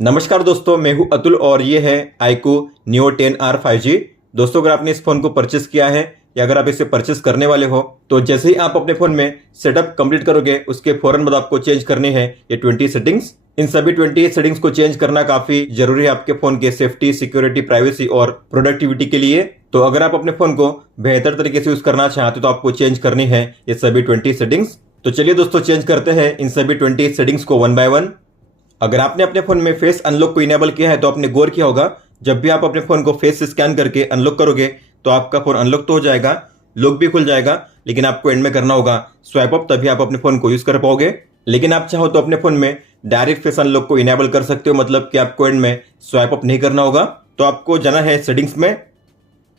नमस्कार दोस्तों, मैं हूं अतुल और ये है iQOO Neo 10R 5G। दोस्तों, अगर आपने इस फ़ोन को परचेस किया है या अगर आप इसे परचेस करने वाले हो तो जैसे ही आप अपने फ़ोन में सेटअप कंप्लीट करोगे उसके फ़ौरन बाद आपको चेंज करनी है ये 20 सेटिंग्स। इन सभी 20 सेटिंग्स को चेंज करना काफ़ी ज़रूरी है आपके फ़ोन के सेफ्टी, सिक्योरिटी, प्राइवेसी और प्रोडक्टिविटी के लिए। तो अगर आप अपने फ़ोन को बेहतर तरीके से यूज़ करना चाहते हो तो आपको चेंज करनी है ये सभी 20 सेटिंग्स। तो चलिए दोस्तों, चेंज करते हैं इन सभी 20 सेटिंग्स को वन बाय वन। अगर आपने अपने फोन में फेस अनलॉक को इनेबल किया है तो आपने गौर किया होगा, जब भी आप अपने फोन को फेस से स्कैन करके अनलॉक करोगे तो आपका फोन अनलॉक तो हो जाएगा, लॉक भी खुल जाएगा, लेकिन आपको एंड में करना होगा स्वाइप अप, तभी आप अपने फोन को यूज कर पाओगे। लेकिन आप चाहो तो अपने फोन में डायरेक्ट फेस अनलॉक को इनेबल कर सकते हो, मतलब कि आपको एंड में स्वाइप अप नहीं करना होगा। तो आपको जाना है सेटिंग्स में,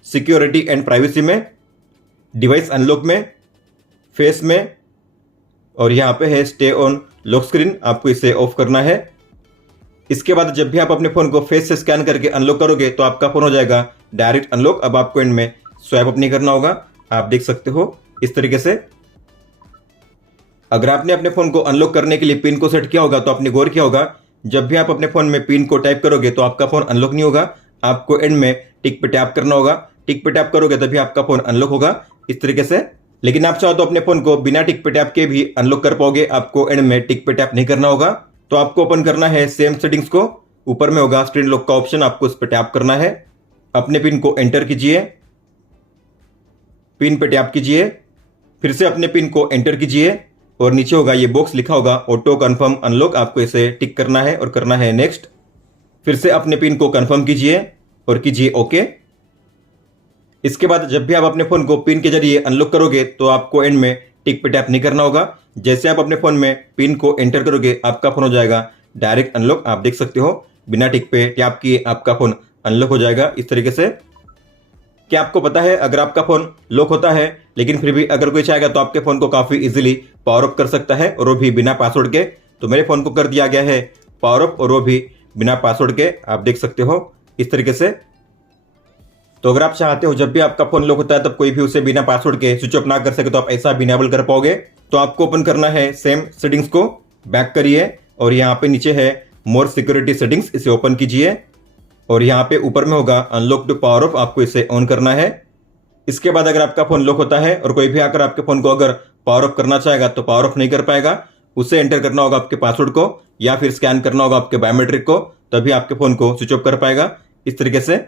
सिक्योरिटी एंड प्राइवेसी में, डिवाइस अनलॉक में, फेस में, और यहाँ पे है स्टे ऑन लॉक स्क्रीन, आपको इसे ऑफ करना है। इसके बाद जब भी आप अपने फोन को फेस से स्कैन करके अनलॉक करोगे तो आपका फोन हो जाएगा डायरेक्ट अनलॉक। अब आपको एंड में स्वाइप अप नहीं करना होगा, आप देख सकते हो इस तरीके से। अगर आपने अपने फोन को अनलॉक करने के लिए पिन को सेट किया होगा तो आपने गौर किया होगा, जब भी आप अपने फोन में पिन को टाइप करोगे तो आपका फोन अनलॉक नहीं होगा, आपको एंड में टिक पे टैप करना होगा। टिक पे टैप करोगे तभी आपका फोन अनलॉक होगा इस तरीके से। लेकिन आप चाहो तो अपने फोन को बिना टिक पे टैप के भी अनलॉक कर पाओगे, आपको एंड में टिक पे टैप नहीं करना होगा। तो आपको ओपन करना है सेम सेटिंग्स को, ऊपर में होगा स्क्रीन लॉक का ऑप्शन, आपको उस पर टैप करना है। अपने पिन को एंटर कीजिए, पिन पे टैप कीजिए, फिर से अपने पिन को एंटर कीजिए और नीचे होगा ये बॉक्स लिखा होगा ऑटो कन्फर्म अनलॉक, आपको इसे टिक करना है और करना है नेक्स्ट। फिर से अपने पिन को कन्फर्म कीजिए और कीजिए ओके। इसके बाद जब भी आप अपने फोन को पिन के जरिए अनलॉक करोगे तो आपको एंड में टिक पे टैप नहीं करना होगा। जैसे आप अपने फोन में पिन को एंटर करोगे आपका फोन हो जाएगा डायरेक्ट अनलॉक, आप देख सकते हो बिना टिक पे टैप किए आपका फोन अनलॉक हो जाएगा इस तरीके से। क्या आपको पता है, अगर आपका फोन लॉक होता है लेकिन फिर भी अगर कोई चाहेगा तो आपके फोन को काफी इजीली पावर अप कर सकता है, और वो भी बिना पासवर्ड के। तो मेरे फोन को कर दिया गया है पावर अप, और वो भी बिना पासवर्ड के, आप देख सकते हो इस तरीके से। तो अगर आप चाहते हो जब भी आपका फोन लॉक होता है तब कोई भी उसे बिना पासवर्ड के स्विच ऑफ ना कर सके तो आप ऐसा भी इनेबल कर पाओगे। तो आपको ओपन करना है सेम सेटिंग्स को, बैक करिए और यहाँ पे नीचे है मोर सिक्योरिटी सेटिंग्स, इसे ओपन कीजिए और यहाँ पे ऊपर में होगा अनलॉक टू पावर ऑफ, आपको इसे ऑन करना है। इसके बाद अगर आपका फोन लॉक होता है और कोई भी आकर आपके फोन को अगर पावर ऑफ करना चाहेगा तो पावर ऑफ नहीं कर पाएगा, उसे एंटर करना होगा आपके पासवर्ड को या फिर स्कैन करना होगा आपके बायोमेट्रिक को, तभी आपके फोन को स्विच ऑफ कर पाएगा इस तरीके से।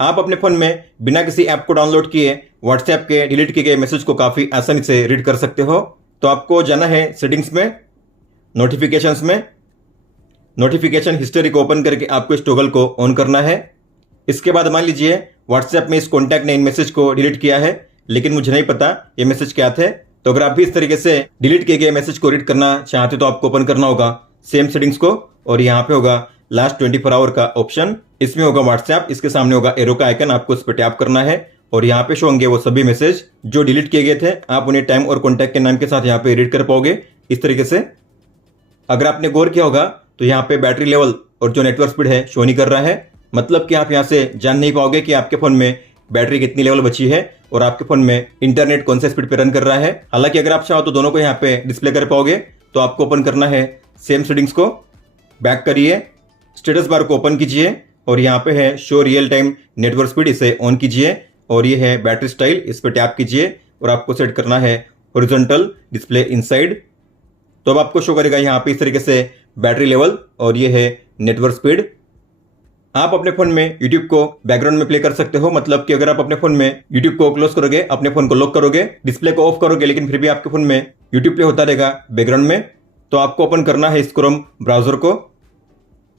आप अपने फोन में बिना किसी ऐप को डाउनलोड किए व्हाट्सएप के डिलीट किए गए मैसेज को काफी आसानी से रीड कर सकते हो। तो आपको जाना है सेटिंग्स में, नोटिफिकेशंस में, नोटिफिकेशन हिस्ट्री को ओपन करके आपको इस टॉगल को ऑन करना है। इसके बाद मान लीजिए व्हाट्सएप में इस कॉन्टैक्ट ने इन मैसेज को डिलीट किया है लेकिन मुझे नहीं पता ये मैसेज क्या थे। तो अगर आप भी इस तरीके से डिलीट किए गए मैसेज को रीड करना चाहते तो आपको ओपन करना होगा सेम सेटिंग्स को, और यहाँ पे होगा लास्ट 24 आवर का ऑप्शन, इसमें होगा व्हाट्सएप, इसके सामने होगा एरो का आइकन, आपको इस पर टैप करना है और यहाँ पे शो होंगे वो सभी मैसेज जो डिलीट किए गए थे। आप उन्हें टाइम और कॉन्टैक्ट के नाम के साथ यहाँ पे रीड कर पाओगे इस तरीके से। अगर आपने गौर किया होगा तो यहाँ पे बैटरी लेवल और जो नेटवर्क स्पीड है शो नहीं कर रहा है, मतलब कि आप यहाँ से जान नहीं पाओगे कि आपके फोन में बैटरी कितनी लेवल बची है और आपके फोन में इंटरनेट कौन से स्पीड पे रन कर रहा है। हालांकि अगर आप चाहो तो दोनों को यहाँ पे डिस्प्ले कर पाओगे। तो आपको ओपन करना है सेम सेटिंग्स को, बैक करिए, स्टेटस बार को ओपन कीजिए और यहाँ पे है show real time network speed, इसे ऑन कीजिए और ये है बैटरी स्टाइल, इस पर टैप कीजिए और आपको सेट करना है हॉरिजॉन्टल डिस्प्ले इनसाइड। तो अब आपको शो करेगा यहाँ पे इस तरीके से बैटरी लेवल और ये है नेटवर्क स्पीड। आप अपने फोन में YouTube को बैकग्राउंड में प्ले कर सकते हो, मतलब कि अगर आप अपने फोन में YouTube को क्लोज करोगे, अपने फोन को लॉक करोगे, डिस्प्ले को ऑफ करोगे, लेकिन फिर भी आपके फोन में YouTube प्ले होता रहेगा बैकग्राउंड में। तो आपको ओपन करना है इस क्रोम ब्राउजर को,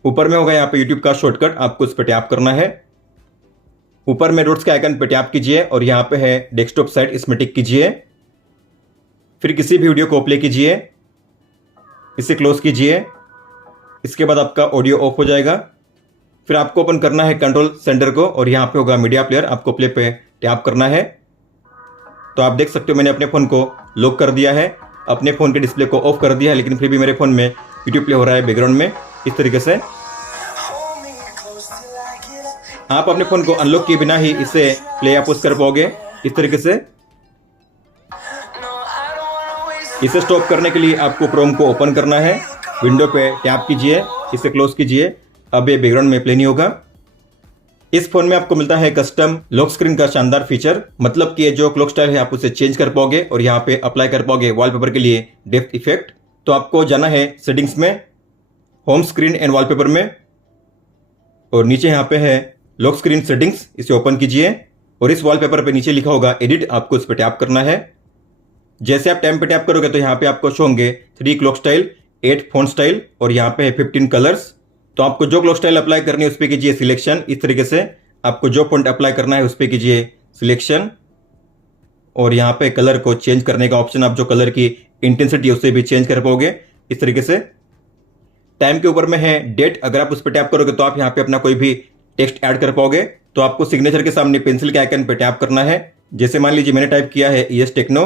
ऊपर में होगा यहाँ पे YouTube का शॉर्टकट, आपको इस पर टैप करना है। ऊपर में डॉट्स के आइकन पे टैप कीजिए और यहाँ पे है डेस्कटॉप साइट, इसमें टिक कीजिए। फिर किसी भी वीडियो को प्ले कीजिए, इसे क्लोज कीजिए। इसके बाद आपका ऑडियो ऑफ हो जाएगा। फिर आपको ओपन करना है कंट्रोल सेंटर को और यहाँ पे होगा मीडिया प्लेयर, आपको प्ले पे टैप करना है। तो आप देख सकते हो मैंने अपने फ़ोन को लॉक कर दिया है, अपने फ़ोन के डिस्प्ले को ऑफ कर दिया है, लेकिन फिर भी मेरे फ़ोन में यूट्यूब प्ले हो रहा है बैकग्राउंड में इस तरीके से। आप अपने फ़ोन को अनलॉक किए बिना ही इसे प्ले या पॉज कर पाओगे इस तरीके से। इसे स्टॉप करने के लिए आपको क्रोम को ओपन करना है विंडो पे टैप कीजिए, इसे क्लोज कीजिए। अब ये बैकग्राउंड में प्ले नहीं होगा। इस फोन में आपको मिलता है कस्टम लॉक स्क्रीन का शानदार फीचर, मतलब कि ये जो क्लॉक स्टाइल है आप उसे चेंज कर पाओगे और यहाँ पे अप्लाई कर पाओगे वॉलपेपर के लिए डेप्थ इफेक्ट। तो आपको जाना है सेटिंग्स में, होम स्क्रीन एंड वॉलपेपर में, और नीचे यहाँ पे है लॉक स्क्रीन सेटिंग्स, इसे ओपन कीजिए और इस वॉलपेपर पे नीचे लिखा होगा एडिट, आपको इस पे टैप करना है। जैसे आप टाइम पे टैप करोगे तो यहाँ पे आपको शो होंगे 3 क्लॉक स्टाइल, 8 फोन स्टाइल और यहाँ पे है 15 कलर्स। तो आपको जो क्लॉक स्टाइल अप्लाई करनी है उस पर कीजिए सिलेक्शन। इस तरीके से आपको जो फॉन्ट अप्लाई करना है उस पर कीजिए सिलेक्शन, और यहाँ पे कलर को चेंज करने का ऑप्शन, आप जो कलर की इंटेंसिटी है उसे भी चेंज कर पाओगे इस तरीके से। टाइम के ऊपर में है डेट, अगर आप उस पर टैप करोगे तो आप यहाँ पे अपना कोई भी टेक्स्ट ऐड कर पाओगे। तो आपको सिग्नेचर के सामने पेंसिल के आइकन पे टैप करना है। जैसे मान लीजिए मैंने टाइप किया है ES टेक्नो,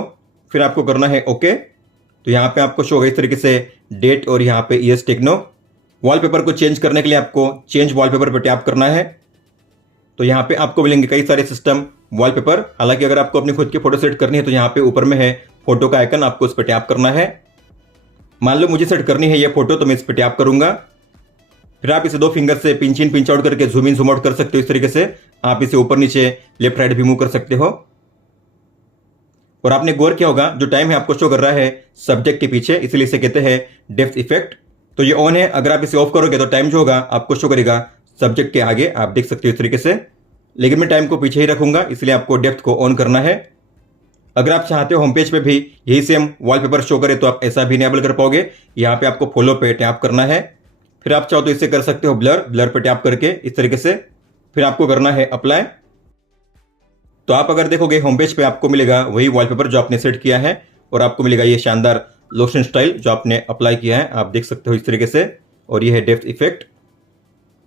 फिर आपको करना है ओके। तो यहाँ पे आपको शो होगा इस तरीके से डेट और यहाँ पे ES टेक्नो। वॉलपेपर को चेंज करने के लिए आपको चेंज वॉलपेपर पे टैप करना है। तो यहाँ पे आपको मिलेंगे कई सारे सिस्टम वॉलपेपर। हालांकि अगर आपको अपनी खुद की फोटो सेट करनी है तो यहाँ पे ऊपर में है फोटो का आइकन, आपको उस पर टैप करना है। मान लो मुझे सेट करनी है ये फोटो, तो मैं इस पर टैप करूंगा। फिर आप इसे 2 फिंगर से पिंच इन पिंच आउट करके जूम इन जूम आउट कर सकते हो। इस तरीके से आप इसे ऊपर नीचे लेफ्ट राइट भी मूव कर सकते हो। और आपने गौर किया होगा जो टाइम है आपको शो कर रहा है सब्जेक्ट के पीछे, इसलिए इसे कहते हैं डेप्थ इफेक्ट। तो ये ऑन है, अगर आप इसे ऑफ करोगे तो टाइम जो होगा आपको शो करेगा सब्जेक्ट के आगे, आप देख सकते हो इस तरीके से। लेकिन मैं टाइम को पीछे ही रखूंगा, इसलिए आपको डेप्थ को ऑन करना है। अगर आप चाहते हो होम पेज पे भी यही सेम वॉलपेपर शो करे तो आप ऐसा भी इनेबल कर पाओगे। यहाँ पे आपको फॉलो पे टैप करना है। फिर आप चाहो तो इसे कर सकते हो ब्लर पे टैप करके इस तरीके से। फिर आपको करना है अप्लाई। तो आप अगर देखोगे होम पेज पे आपको मिलेगा वही वॉलपेपर जो आपने सेट किया है, और आपको मिलेगा ये शानदार लोशन स्टाइल जो आपने अप्लाई किया है, आप देख सकते हो इस तरीके से। और ये है डेप्थ इफेक्ट।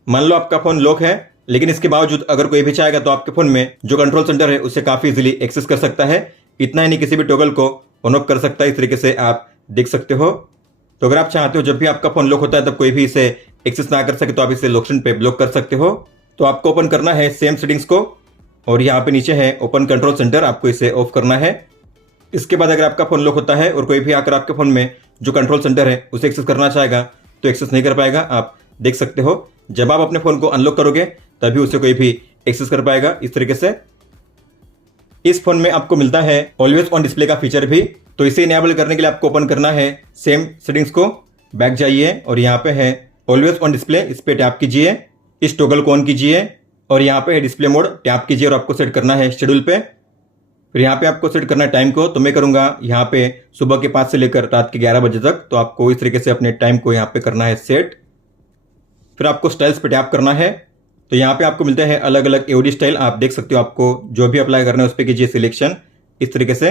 मान लो आपका फोन लॉक है, लेकिन इसके बावजूद अगर कोई भी चाहेगा तो आपके फोन में जो कंट्रोल सेंटर है उसे काफी इजीली एक्सेस कर सकता है। इतना ही नहीं, किसी भी टॉगल को ऑन ऑफ कर सकता है, इस तरीके से आप देख सकते हो। तो अगर आप चाहते हो जब भी आपका फोन लॉक होता है तब कोई भी इसे एक्सेस ना कर सके तो आप इसे लोकेशन पे ब्लॉक कर सकते हो। तो आपको ओपन करना है सेम सेटिंग्स को, और यहाँ पे नीचे है ओपन कंट्रोल सेंटर, आपको इसे ऑफ करना है। इसके बाद अगर आपका फोन लॉक होता है और कोई भी आकर आपके फोन में जो कंट्रोल सेंटर है उसे एक्सेस करना चाहेगा तो एक्सेस नहीं कर पाएगा, आप देख सकते हो। जब आप अपने फोन को अनलॉक करोगे तभी उसे कोई भी एक्सेस कर पाएगा इस तरीके से। इस फोन में आपको मिलता है ऑलवेज ऑन डिस्प्ले का फीचर भी। तो इसे इनेबल करने के लिए आपको ओपन करना है सेम सेटिंग्स को, बैक जाइए और यहाँ पे है ऑलवेज ऑन डिस्प्ले, इस पे टैप कीजिए, इस टॉगल को ऑन कीजिए और यहाँ पे है डिस्प्ले मोड, टैप कीजिए और आपको सेट करना है शेड्यूल पे। फिर यहाँ पे आपको सेट करना है टाइम को, तो मैं करूंगा यहाँ पे सुबह के 5 से लेकर रात के 11 बजे तक। तो आपको इस तरीके से अपने टाइम को यहाँ पे करना है सेट। फिर आपको स्टाइल्स पे टैप करना है। तो यहाँ पे आपको मिलते हैं अलग अलग एओडी स्टाइल, आप देख सकते हो। आपको जो भी अप्लाई करना है उस पर कीजिए सिलेक्शन इस तरीके से।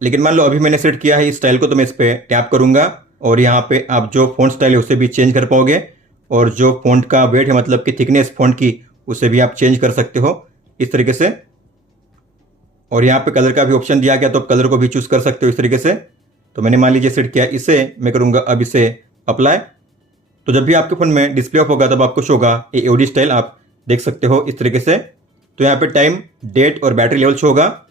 लेकिन मान लो अभी मैंने सेट किया है इस स्टाइल को, तो मैं इस पर टैप करूंगा और यहाँ पे आप जो फॉन्ट स्टाइल है उसे भी चेंज कर पाओगे, और जो फॉन्ट का वेट है मतलब कि थिकनेस फॉन्ट की उसे भी आप चेंज कर सकते हो इस तरीके से। और यहाँ पे कलर का भी ऑप्शन दिया गया, तो आप कलर को भी चूज कर सकते हो इस तरीके से। तो मैंने मान लीजिए सेट किया इसे, मैं करूंगा अब इसे अप्लाई। तो जब भी आपके फोन में डिस्प्ले ऑफ होगा तब आपको शो होगा ये एओडी स्टाइल, आप देख सकते हो इस तरीके से। तो यहाँ पे टाइम, डेट और बैटरी लेवल शो होगा।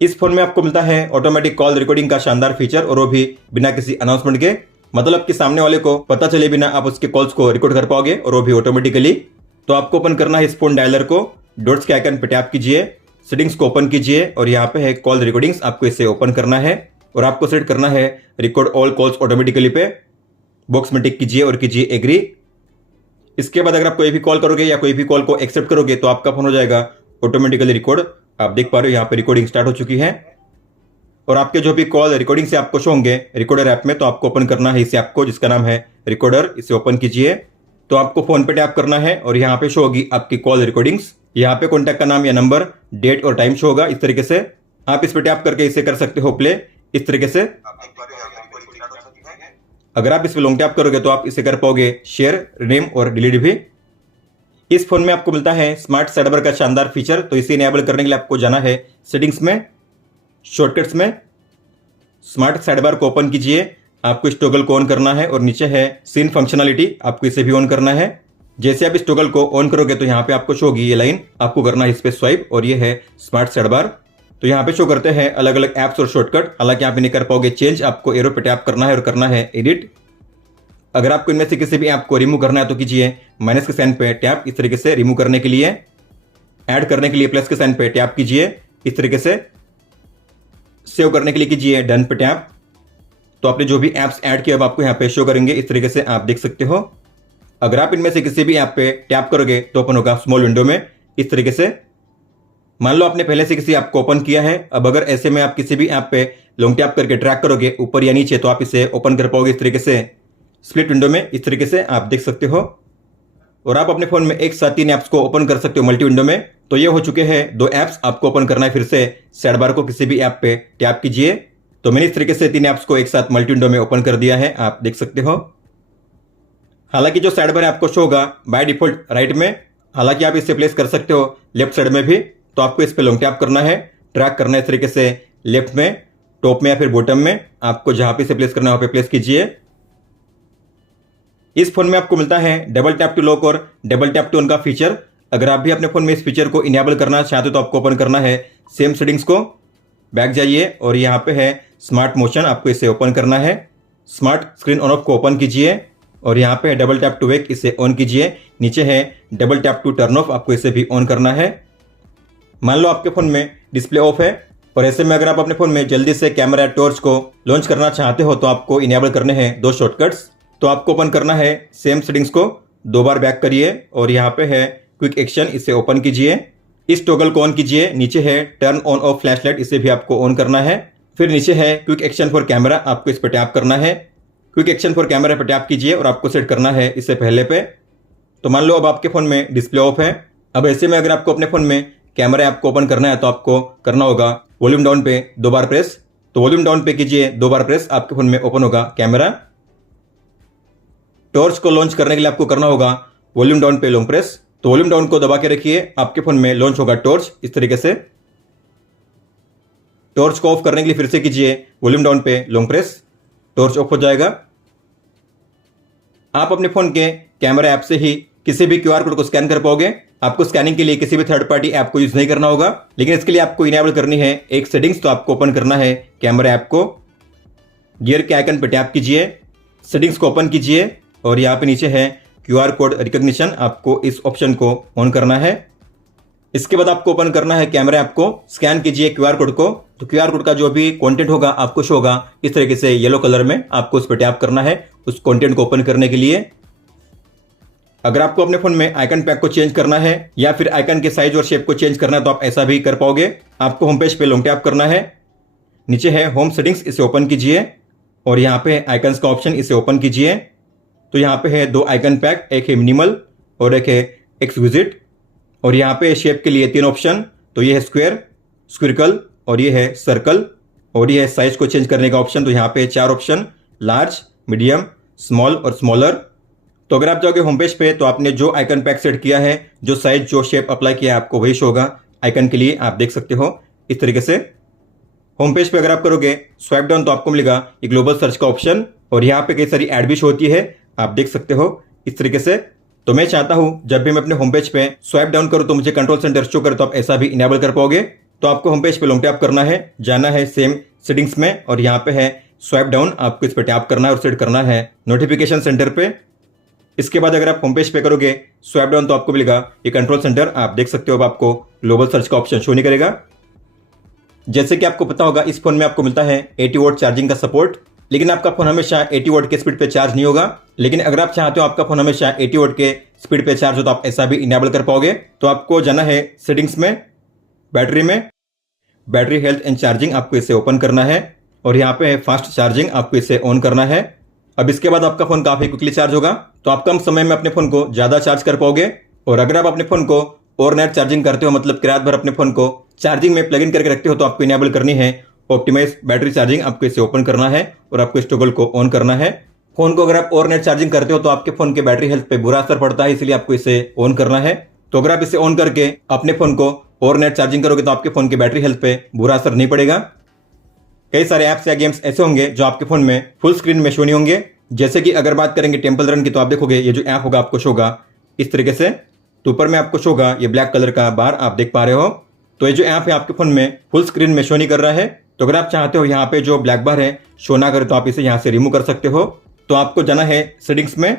इस फोन में आपको मिलता है ऑटोमेटिक कॉल रिकॉर्डिंग का शानदार फीचर, और वो भी बिना किसी अनाउंसमेंट के, मतलब कि सामने वाले को पता चले बिना आप उसके कॉल्स को रिकॉर्ड कर पाओगे, और वो भी ऑटोमेटिकली। तो आपको ओपन करना है इस फोन डायलर को, डॉट्स के आइकन पे टैप कीजिए, सेटिंग्स को ओपन कीजिए और यहाँ पे है कॉल रिकॉर्डिंग्स, आपको इसे ओपन करना है और आपको सेट करना है रिकॉर्ड ऑल कॉल्स ऑटोमेटिकली पे। बॉक्स में टिक कीजिए और कीजिए एग्री। इसके बाद अगर आप कोई भी कॉल करोगे या कोई भी कॉल को एक्सेप्ट करोगे तो आपका फोन हो जाएगा ऑटोमेटिकली रिकॉर्ड। आप देख पा रहे हो यहाँ पे रिकॉर्डिंग स्टार्ट हो चुकी है, और आपके जो भी कॉल रिकॉर्डिंग से आपको शो होंगे रिकॉर्डर ऐप में, तो आपको ओपन करना है इस ऐप को जिसका नाम है रिकॉर्डर, इसे ओपन कीजिए। तो आपको फोन पे टैप करना है और यहाँ पे शो होगी आपकी कॉल रिकॉर्डिंग्स। यहाँ पे कॉन्टैक्ट का नाम या नंबर, डेट और टाइम शो होगा इस तरीके से। आप इस पे टैप करके इसे कर सकते हो प्ले इस तरीके से। अगर आप इस पे लॉन्ग टैप करोगे तो आप इसे कर पाओगे शेयर, रिनेम और डिलीट भी। इस फोन में आपको मिलता है स्मार्ट साइडबार का शानदार फीचर। तो इसे इनेबल करने के लिए आपको जाना है सेटिंग्स में, शॉर्टकट्स में, स्मार्ट साइडबार को ओपन कीजिए, आपको इस टॉगल को ऑन करना है और नीचे है सीन फंक्शनलिटी, आपको इसे भी ऑन करना है। जैसे आप इस टॉगल को ऑन करोगे तो यहाँ पे आपको शो होगी ये लाइन, आपको करना है इस पे स्वाइप और ये है स्मार्ट साइडबार। तो यहाँ पे शो करते हैं अलग अलग एप्स और शॉर्टकट। हालांकि आप इन्हें कर पाओगे चेंज, आपको एरो पे टैप करना है और करना है एडिट। अगर आपको इनमें से किसी भी ऐप को रिमूव करना है तो कीजिए माइनस के साइन पे टैप, इस तरीके से रिमूव करने के लिए। ऐड करने के लिए प्लस के साइन पे टैप कीजिए इस तरीके से। सेव करने के लिए कीजिए डन पे टैप। तो आपने जो भी ऐप्स ऐड किए अब आपको यहाँ पे शो करेंगे, इस तरीके से आप देख सकते हो। अगर आप इनमें से किसी भी ऐप पे टैप करोगे तो ओपन होगा स्मॉल विंडो में इस तरीके से। मान लो आपने पहले से किसी ऐप को ओपन किया है, अब अगर ऐसे में आप किसी भी ऐप पे लॉन्ग टैप करके ड्रैग करोगे ऊपर या नीचे तो आप इसे ओपन कर पाओगे इस तरीके से स्प्लिट विंडो में, इस तरीके से आप देख सकते हो। और आप अपने फोन में एक साथ 3 ऐप्स को ओपन कर सकते हो मल्टी विंडो में। तो ये हो चुके हैं 2 ऐप्स, आपको ओपन करना है फिर से साइड बार को किसी भी ऐप पे टैप कीजिए। तो मैंने इस तरीके से 3 ऐप्स को एक साथ मल्टी विंडो में ओपन कर दिया है, आप देख सकते हो। हालांकि जो साइड बार है आपको शो होगा बाय डिफॉल्ट राइट में, हालांकि आप इसे प्लेस कर सकते हो लेफ्ट साइड में भी। तो आपको इस पे लॉन्ग टैप करना है, ट्रैक करना है इस तरीके से लेफ्ट में, टॉप में या फिर बॉटम में, आपको जहां पे इसे प्लेस करना है वहां पे प्लेस कीजिए। इस फोन में आपको मिलता है डबल टैप टू लॉक और डबल टैप टू ऑन का फीचर। अगर आप भी अपने फोन में इस फीचर को इनेबल करना चाहते हो तो आपको ओपन करना है सेम सेटिंग्स को, बैक जाइए और यहाँ पे है स्मार्ट मोशन, आपको इसे ओपन करना है। स्मार्ट स्क्रीन ऑन ऑफ को ओपन कीजिए और यहाँ पे है डबल टैप टू वेक, इसे ऑन कीजिए। नीचे है double tap to turn off, आपको इसे भी ऑन करना है। मान लो आपके फोन में डिस्प्ले ऑफ है और ऐसे में अगर आप अपने फोन में जल्दी से कैमरा या टॉर्च को लॉन्च करना चाहते हो तो आपको इनेबल करने हैं 2 शॉर्टकट्स। तो आपको ओपन करना है सेम सेटिंग्स को, 2 बार बैक करिए और यहाँ पे है क्विक एक्शन, इसे ओपन कीजिए। इस टॉगल को ऑन कीजिए। नीचे है turn on off flash light, इसे भी आपको ऑन करना है। फिर नीचे है क्विक एक्शन फॉर कैमरा, आपको इस पर टैप करना है। क्विक एक्शन फॉर कैमरा पर टैप कीजिए और आपको सेट करना है इसे पहले पे। तो मान लो अब आपके फोन में डिस्प्ले ऑफ है। अब ऐसे में अगर आपको अपने फोन में कैमरा ऐप को ओपन करना है तो आपको करना होगा वॉल्यूम डाउन पे 2 बार प्रेस। तो वॉल्यूम डाउन पे कीजिए 2 बार प्रेस, आपके फोन में ओपन होगा कैमरा। टॉर्च को लॉन्च करने के लिए आपको करना होगा वॉल्यूम डाउन पे लॉन्ग प्रेस। तो वॉल्यूम डाउन को दबा के रखिए, आपके फोन में लॉन्च होगा टॉर्च इस तरीके से। टॉर्च को ऑफ करने के लिए फिर से कीजिए वॉल्यूम डाउन पे लॉन्ग प्रेस, टॉर्च ऑफ हो जाएगा। आप अपने फोन के कैमरा ऐप से ही किसी भी क्यूआर कोड को स्कैन कर पाओगे। आपको स्कैनिंग के लिए किसी भी थर्ड पार्टी ऐप को यूज नहीं करना होगा, लेकिन इसके लिए आपको इनेबल करनी है एक सेटिंग्स। तो आपको ओपन करना है कैमरा ऐप को, गियर के आइकन पर टैप कीजिए, सेटिंग्स को ओपन कीजिए और यहाँ पे नीचे है क्यूआर कोड रिकॉग्निशन, आपको इस ऑप्शन को ऑन करना है। इसके बाद आपको ओपन करना है कैमरा ऐप को, स्कैन कीजिए क्यूआर कोड को। तो क्यूआर कोड का जो भी कंटेंट होगा आपको शो होगा इस तरीके से येलो कलर में, आपको उस पर टैप करना है उस कंटेंट को ओपन करने के लिए। अगर आपको अपने फोन में आइकन पैक को चेंज करना है या फिर आइकन के साइज और शेप को चेंज करना है तो आप ऐसा भी कर पाओगे। आपको होम पेज पे लॉन्ग टैप करना है, नीचे है होम सेटिंग्स, इसे ओपन कीजिए और यहाँ पे आइकन्स का ऑप्शन, इसे ओपन कीजिए। तो यहाँ पे है 2 आइकन पैक, एक है मिनिमल और एक है एक्सक्विजिट। और यहाँ पे शेप के लिए 3 ऑप्शन, तो ये है स्क्वायर, स्क्विरकल और ये है सर्कल। और ये है साइज को चेंज करने का ऑप्शन, तो यहाँ पे 4 ऑप्शन, लार्ज, मीडियम, स्मॉल और स्मॉलर। तो अगर आप जाओगे होम पेज पे तो आपने जो आइकन पैक सेट किया है, जो साइज जो शेप अप्लाई किया है आपको वही शो होगा आइकन के लिए, आप देख सकते हो इस तरीके से। होम पेज पे अगर आप करोगे स्वाइप डाउन तो आपको मिलेगा ये ग्लोबल सर्च का ऑप्शन और यहाँ पे कई सारी ऐड भी शो होती है, आप देख सकते हो इस तरीके से। तो मैं चाहता हूं जब भी मैं अपने होम पेज पे स्वाइप डाउन करूं तो मुझे कंट्रोल सेंटर शो करे, तो आप ऐसा भी इनेबल कर पाओगे। तो आपको होम पेज पे लॉन्ग टैप करना है, जाना है सेम सेटिंग्स में और यहाँ पे है स्वाइप डाउन, आपको इस पर टैप करना है और सेट करना है नोटिफिकेशन सेंटर पे। इसके बाद अगर आप होम पेज पे करोगे स्वाइप डाउन तो आपको मिलेगा ये कंट्रोल सेंटर, आप देख सकते हो। अब आपको ग्लोबल सर्च का ऑप्शन शो नहीं करेगा। जैसे कि आपको पता होगा इस फोन में आपको मिलता है 80 वॉट चार्जिंग का सपोर्ट, लेकिन आपका फोन हमेशा 80 वॉट के स्पीड पे चार्ज नहीं होगा। लेकिन अगर आप चाहते हो आपका फोन हमेशा 80 वॉट के स्पीड पे चार्ज हो तो आप ऐसा भी इनेबल कर पाओगे। तो आपको जाना है सेटिंग्स में, बैटरी में, बैटरी हेल्थ एंड चार्जिंग, आपको इसे ओपन करना है और यहाँ पे है फास्ट चार्जिंग, आपको इसे ऑन करना है। अब इसके बाद आपका फोन काफी क्विकली चार्ज होगा, तो आप कम समय में अपने फोन को ज्यादा चार्ज कर पाओगे। और अगर आप अपने फोन को ओवरनाइट चार्जिंग करते हो, मतलब कि रात भर अपने फोन को चार्जिंग में प्लग इन करके रखते हो, तो आपको इनेबल करनी है ऑप्टिमाइज बैटरी चार्जिंग, आपको इसे ओपन करना है और आपको इस टॉगल को ऑन करना है। फोन को अगर आप ओवरनाइट चार्जिंग करते हो तो आपके फोन के बैटरी हेल्थ पे बुरा असर पड़ता है, इसलिए आपको इसे ऑन करना है। तो अगर आप इसे ऑन करके अपने फोन को ओवरनाइट चार्जिंग करोगे तो आपके फोन के बैटरी हेल्थ पे बुरा असर नहीं पड़ेगा। कई सारे ऐप्स या गेम्स ऐसे होंगे जो आपके फोन में फुल स्क्रीन में शो नहीं होंगे। जैसे कि अगर बात करेंगे टेम्पल रन की, तो आप देखोगे ये जो ऐप होगा आपको शो होगा इस तरीके से। तो ऊपर में आपको शो होगा ये ब्लैक कलर का बार, आप देख पा रहे हो। तो ये जो ऐप है आपके फोन में फुल स्क्रीन में शो नहीं कर रहा है। तो अगर आप चाहते हो यहाँ पे जो ब्लैक बार है शो ना करे तो आप इसे यहाँ से रिमूव कर सकते हो। तो आपको जाना है सेटिंग्स में,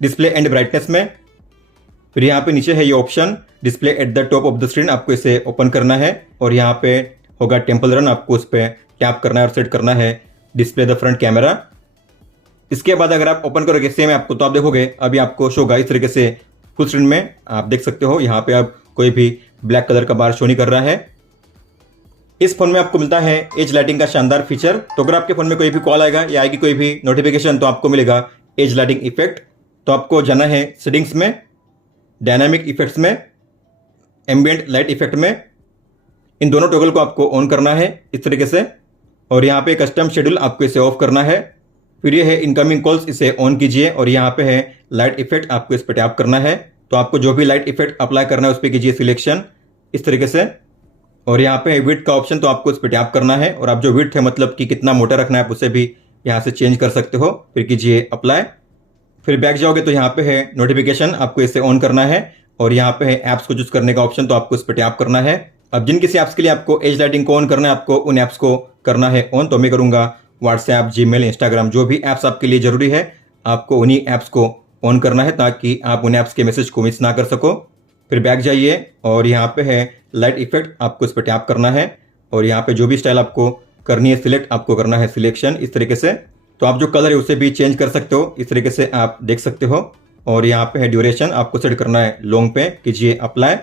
डिस्प्ले एंड ब्राइटनेस में। फिर यहाँ पे नीचे है ये option display at the top of the screen, आपको इसे ओपन करना है और यहाँ पे होगा टेम्पल रन, आपको उस पर टैप करना है और सेट करना है डिस्प्ले द फ्रंट कैमरा। इसके बाद अगर आप ओपन करोगे सेम ऐप को तो आप देखोगे अभी आपको शो होगा इस तरीके से फुल स्क्रीन में, आप देख सकते हो। यहाँ पे अब कोई भी ब्लैक कलर का बार शो नहीं कर रहा है। इस फोन में आपको मिलता है एज लाइटिंग का शानदार फीचर। तो अगर आपके फोन में कोई भी कॉल आएगा या आएगी कोई भी नोटिफिकेशन तो आपको मिलेगा एज लाइटिंग इफेक्ट। तो आपको जाना है सेटिंग्स में, डायनामिक इफेक्ट्स में, एम्बिएंट लाइट इफेक्ट में, इन दोनों टॉगल को आपको ऑन करना है इस तरीके से। और यहाँ पे कस्टम शेड्यूल आपको इसे ऑफ करना है। फिर ये है इनकमिंग कॉल्स, इसे ऑन कीजिए और यहाँ पे है लाइट इफेक्ट, आपको इस पर टैप करना है। तो आपको जो भी लाइट इफेक्ट अप्लाई करना है उस पर कीजिए सिलेक्शन इस तरीके से। और यहाँ पे है विड्थ का ऑप्शन, तो आपको इस पर टैप करना है और आप जो विड्थ है मतलब कि कितना मोटा रखना है आप उसे भी यहाँ से चेंज कर सकते हो। फिर कीजिए अप्लाई। फिर बैक जाओगे तो यहाँ पे है नोटिफिकेशन, आपको इसे ऑन करना है और यहाँ पे है ऐप्स को चूज करने का ऑप्शन, तो आपको इस पर टैप करना है। अब जिन किसी ऐप्स के लिए आपको एज लाइटिंग को ऑन करना है आपको उन ऐप्स को करना है ऑन। तो मैं करूंगा व्हाट्सएप, जीमेल, इंस्टाग्राम, जो भी ऐप्स आपके लिए जरूरी है आपको उन्हीं ऐप्स को ऑन करना है ताकि आप उन ऐप्स के मैसेज को मिस ना कर सको। फिर बैक जाइए और यहाँ पे है लाइट इफेक्ट, आपको इस पर टैप करना है और यहाँ पे जो भी स्टाइल आपको करनी है सिलेक्ट, आपको करना है सिलेक्शन इस तरीके से। तो आप जो कलर है उसे भी चेंज कर सकते हो, इस तरीके से आप देख सकते हो। और यहाँ पे है ड्यूरेशन, आपको सेट करना है लॉन्ग पे, कीजिए अप्लाई।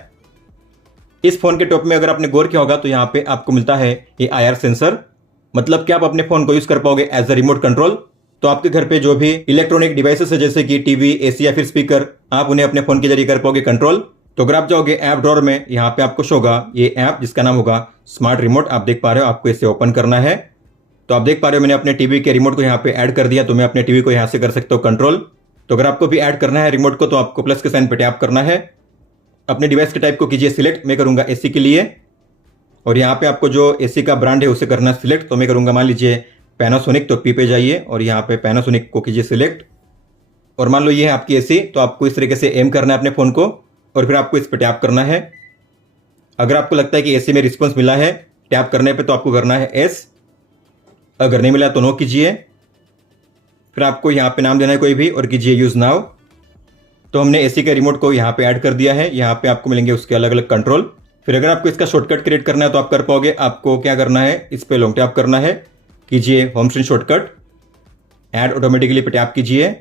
इस फोन के टॉप में अगर आपने गौर किया होगा तो यहाँ पे आपको मिलता है ये IR सेंसर, मतलब कि आप अपने फोन को यूज कर पाओगे एज अ रिमोट कंट्रोल। तो आपके घर पे जो भी इलेक्ट्रॉनिक डिवाइसेस है जैसे कि टीवी, एसी या फिर स्पीकर, आप उन्हें अपने फोन के जरिए कर पाओगे कंट्रोल। तो अगर आप जाओगे ऐप ड्रॉअर में, यहाँ पे आपको शो होगा ये ऐप जिसका नाम होगा स्मार्ट रिमोट, आप देख पा रहे हो। आपको इसे ओपन करना है। तो आप देख पा रहे हो मैंने अपने टीवी के रिमोट को यहाँ पे ऐड कर दिया, तो मैं अपने टीवी को यहाँ से कर सकता हूँ कंट्रोल। तो अगर आपको भी ऐड करना है रिमोट को तो आपको प्लस के साइन पे टैप करना है। अपने डिवाइस के टाइप को कीजिए सिलेक्ट, मैं करूँगा एसी के लिए। और यहाँ पे आपको जो एसी का ब्रांड है उसे करना सिलेक्ट, तो मैं करूँगा मान लीजिए पैनासोनिक, तो पी पे जाइए और यहाँ पे पैनासोनिक को कीजिए सिलेक्ट। और मान लो ये है आपकी एसी, तो आपको इस तरीके से एम करना है अपने फ़ोन को और फिर आपको इस पर टैप करना है। अगर आपको लगता है कि एसी में रिस्पॉन्स मिला है टैप करने पे तो आपको करना है एस, अगर नहीं मिला तो नो कीजिए। फिर आपको यहाँ पे नाम देना है कोई भी और कीजिए यूज़ नाउ। तो हमने एसी के रिमोट को यहाँ पे ऐड कर दिया है। यहाँ पे आपको मिलेंगे उसके अलग अलग कंट्रोल। फिर अगर आपको इसका शॉर्टकट क्रिएट करना है तो आप कर पाओगे। आपको क्या करना है, इस पे लॉन्ग टैप करना है, कीजिए home screen shortcut, add automatically पे टैप कीजिए।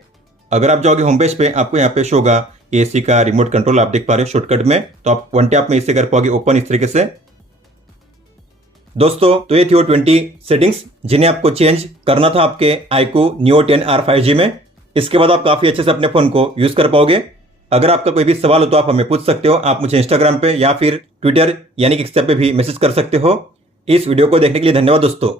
अगर आप जाओगे होम पेज पे आपको यहाँ पे शो होगा एसी का रिमोट कंट्रोल, आप देख पा रहे हो शॉर्टकट में। तो आप वन टैप में इसे कर पाओगे ओपन इस तरीके से। दोस्तों तो ये थी वो 20 सेटिंग्स जिन्हें आपको चेंज करना था आपके iQOO Neo 10R 5G में। इसके बाद आप काफी अच्छे से अपने फोन को यूज कर पाओगे। अगर आपका कोई भी सवाल हो तो आप हमें पूछ सकते हो। आप मुझे इंस्टाग्राम पे या फिर ट्विटर यानी कि एक्स पे भी मैसेज कर सकते हो। इस वीडियो को देखने के लिए धन्यवाद दोस्तों।